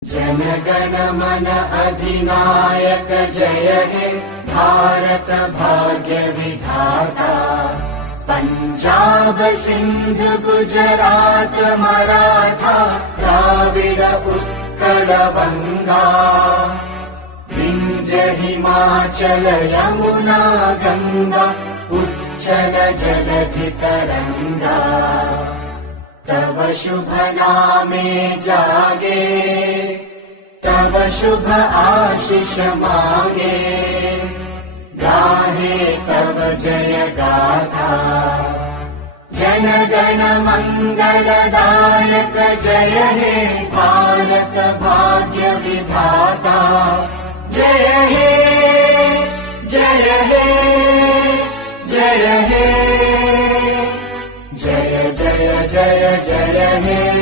जनगण मन अधिनायक जय हे भारत भाग्य विधाता। पंजाब सिंध गुजरात मराठा द्राविड उत्कल बंगा। विंध्य हिमाचल यमुना गंगा उच्चल जलधि तरंगा। तव शुभ नामे जागे तव शुभ आशीष मांगे। गाहे तव जय गाथा जनगण मंगलदायक जय हे भारत भाग्य विधाता। जय हे जय हे जय हे जय जय जय जय हे।